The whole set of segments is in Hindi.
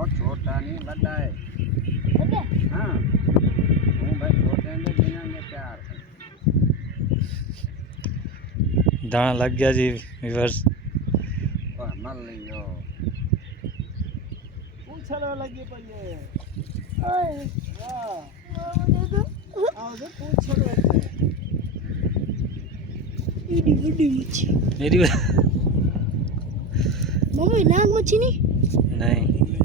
और छोटा नहीं बड़ा है। बड़ा हाँ हूँ भाई छोटे ने बिना ने प्यार दाना लग गया जी व्यूअर्स। और मल लियो पूछने लगी पड़े ओए हाँ दे दो आओ दे पूछने लगे ईडी बड़ी मच्छी मेरी मम्मी नाग मच्छी नहीं नहीं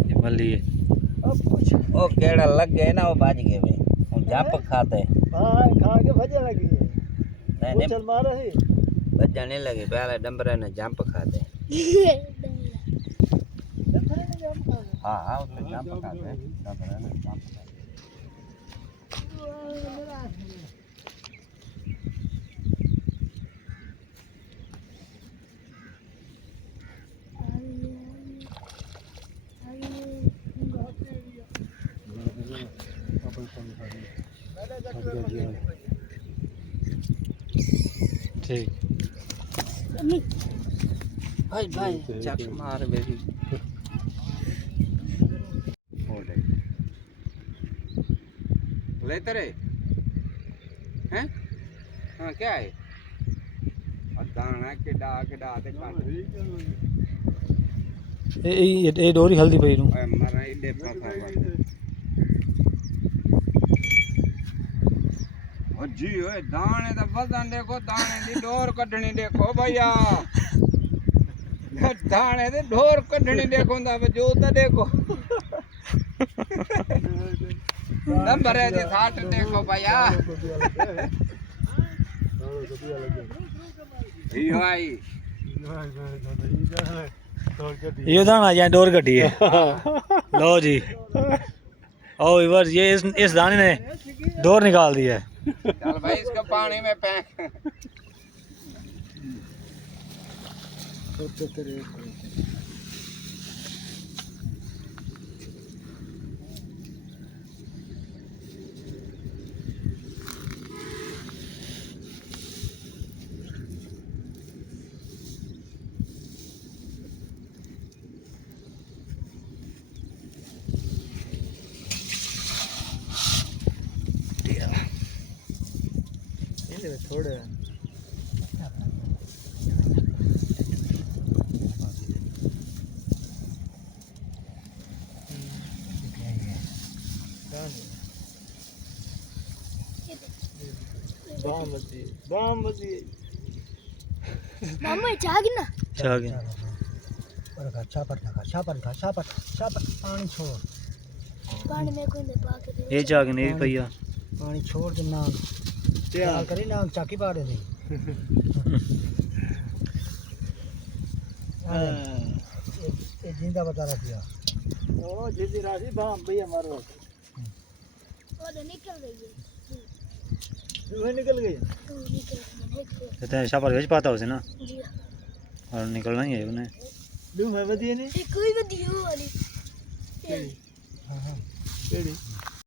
ये मल्ली है। अब पूछ ओ केड़ा लग गए ना वो बाज गए वे वो जंप खाते हाँ खा के भजे लगी है नहीं वो नहीं चल मारा है बच्चा नहीं लगे पहले डंबरे ने जंप खाते हाँ हाँ उसमें जंप खाते डंबरे ने जंप खाते ठीक भाई भाई चक मार बेबी लेते रे हैं हाँ क्या है दाना के डाक डाते काट ये डोरी हल्दी पई रू मरा इडे पापा ओ जी ओए दाने दा वजन देखो दाने दी डोर कढनी देखो भैया दाने दे डोर कढनी देखो दा वजूद देखो नंबर है जी 60 देखो भैया यो आई ये दाना या डोर कटी है। लो जी ओ व्यूअर्स ये इस दाने ने डोर निकाल दी है। चल भाई इसको पानी में फेंक थोड़े बम बजी मम्मी जागी ना चाह गया और का छापर पानी छोड़ पानी में कोई नहीं पाके दे ये चाह नहीं भैया पानी छोड़ के नाम तैयार करी नाम चाकी पाड़े दे ये जिंदा बता रहा था ओ जिंदी राशि बम भैया मारो वो तो निकल गई है वो निकल गई तू निकल गई तो शापर भेज पाता उसे ना जी और निकलना ही है उन्हें। लू मैं बदिए ने कोई भी दियो वाली हां हां केड़ी